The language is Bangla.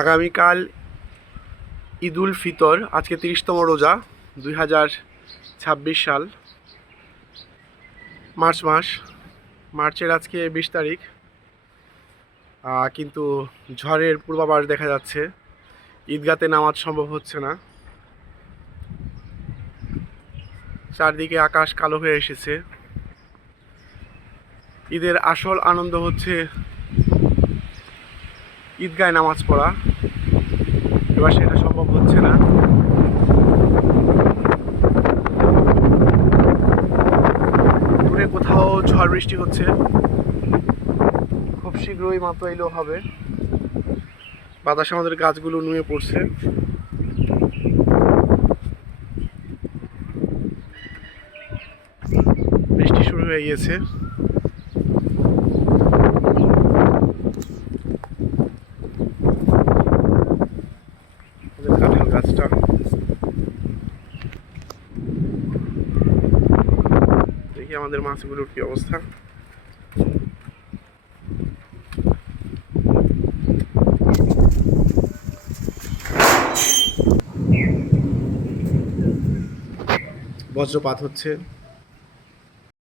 আগামীকাল ঈদুল ফিতর। আজকে 30তম রোজা, 2026 সাল, মার্চ মাস। মার্চের আজকে 20 তারিখ, কিন্তু ঝড়ের পূর্বাভাস দেখা যাচ্ছে। ঈদগাতে নামাজ সম্ভব হচ্ছে না। চারদিকে আকাশ কালো হয়ে এসেছে। ঈদের আসল আনন্দ হচ্ছে ঈদগায় নামাজ পড়া। এবার সেটা সম্ভব হচ্ছে না। দূরে কোথাও ঝড় বৃষ্টি হচ্ছে, খুব শীঘ্রই মাত্র এলেও হবে। বাতাসে আমাদের গাছগুলো নুয়ে পড়ছে। বৃষ্টি শুরু হয়ে গিয়েছে। কাঁঠাল গাছটা, দেখি আমাদের মাছগুলোর কি অবস্থা। বজ্রপাত হচ্ছে।